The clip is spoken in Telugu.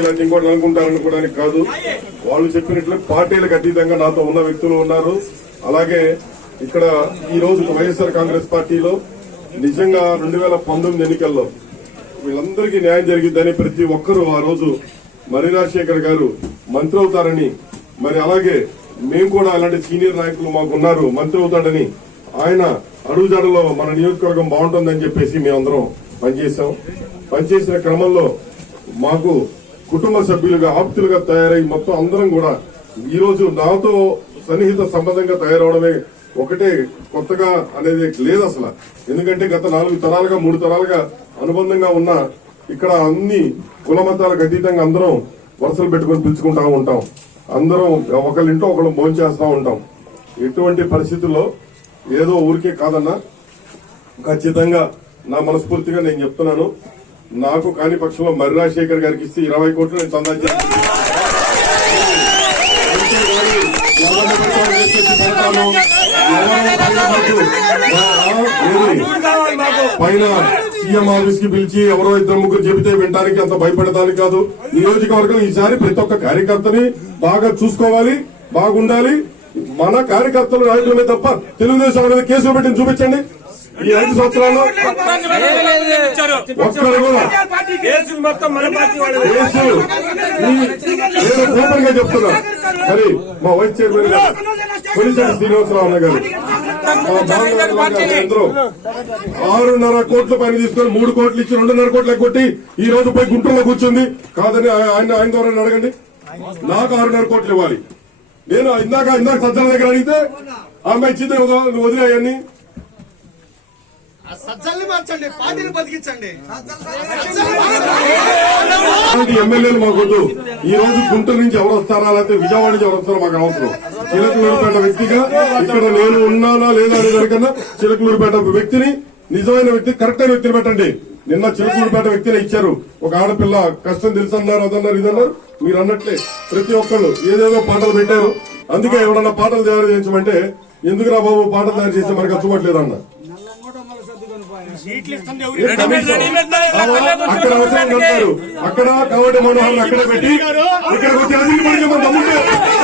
ఇలాంటి ఇంకోటి అనుకుంటారనుకోవడానికి కాదు వాళ్ళు చెప్పినట్లు పార్టీలకు అతీతంగా నాతో ఉన్న వ్యక్తులు ఉన్నారు అలాగే ఇక్కడ ఈ రోజు వైఎస్ఆర్ కాంగ్రెస్ పార్టీలో నిజంగా రెండు వేల పంతొమ్మిది ఎన్నికల్లో వీళ్ళందరికీ న్యాయం జరిగిందని ప్రతి ఒక్కరూ ఆ రోజు మరి రాజశేఖర్ గారు మంత్రి అవుతారని మరి అలాగే మేము కూడా అలాంటి సీనియర్ నాయకులు మాకున్నారు మంత్రి అవుతాడని ఆయన అడుగుజాడలో మన నియోజకవర్గం బాగుంటుందని చెప్పేసి మేమందరం పనిచేశాం పనిచేసిన క్రమంలో మాకు కుటుంబ సభ్యులుగా ఆప్తులుగా తయారై మొత్తం అందరం కూడా ఈ రోజు నాతో సన్నిహిత సంబంధంగా తయారవడమే ఒకటే కొత్తగా అనేది లేదు అసలు ఎందుకంటే గత నాలుగు తరాలుగా మూడు తరాలుగా అనుబంధంగా ఉన్న ఇక్కడ అన్ని కుల మతాలకు అతీతంగా అందరం వరుసలు పెట్టుకుని పిలుచుకుంటా ఉంటాం అందరం ఒకళ్ళింటో ఒకళ్ళు భోంచేస్తూ ఉంటాం ఎటువంటి పరిస్థితుల్లో ఏదో ఊరికే కాదన్నా ఖచ్చితంగా నా మనస్ఫూర్తిగా నేను చెప్తున్నాను నాకు కాని పక్షంలో మర్రి రాజశేఖర్ గారికి ఇస్తే ఇరవై కోట్లు నేను చందా పైన సీఎం ఆఫీస్ కి పిలిచి ఎవరో ఇద్దరు ముగ్గురు చెబితే వినడానికి అంత భయపడటానికి కాదు నియోజకవర్గం ఈసారి ప్రతి ఒక్క కార్యకర్తని బాగా చూసుకోవాలి బాగుండాలి మన కార్యకర్తలు రాయటమే తప్ప తెలుగుదేశం అనేది కేసులు పెట్టిన చూపించండి ఈ ఐదు సంవత్సరాలు ఒక్కరు చెప్తున్నా మరి మా వైస్ చైర్మన్ గారు కొలిసారి శ్రీనివాసరావు అన్న గారు ఆరున్నర కోట్ల పైన తీసుకొని మూడు కోట్లు ఇచ్చి రెండున్నర కోట్లు కొట్టి ఈ రోజు పోయి గుంటూరులో కూర్చుంది కాదని ఆయన ఆయన ద్వారా అడగండి నాకు ఆరున్నర కోట్లు ఇవ్వాలి నేను ఇందాక ఇందాక సజ్జన దగ్గర అడిగితే ఆ అమ్మాయి ఇచ్చింది నువ్వు వదిలేయని సజ్జల్ని మార్చండి పార్టీని బతికించండి ఎమ్మెల్యేలు మాకొద్దు ఈ రోజు గుంటూరు నుంచి ఎవరు వస్తారా లేకపోతే విజయవాడ నుంచి ఎవరు వస్తారో మాకు అవసరం చిలకలూరుపేట వ్యక్తిగా ఇక్కడ నేను ఉన్నానా లేదా అనే దానికన్నా చిలకలూరుపేట వ్యక్తిని నిజమైన వ్యక్తి కరెక్ట్ అయిన వ్యక్తిని పెట్టండి నిన్న చిలకూరుపేట వ్యక్తిని ఇచ్చారు ఒక ఆడపిల్ల కష్టం తెలుసు అన్నారు అదన్నారు ఇదన్నారు మీరు అన్నట్లే ప్రతి ఒక్కళ్ళు ఏదేదో పాటలు పెట్టారు అందుకే ఎవడన్నా పాటలు తయారు చేయించమంటే ఎందుకు రా బాబు పాటలు తయారు చేస్తే మనకు అచ్చుకోవట్లేదు అన్న అక్కడ అక్కడ కాబట్టి మనోహర్ అక్కడ పెట్టి ఇక్కడ వచ్చి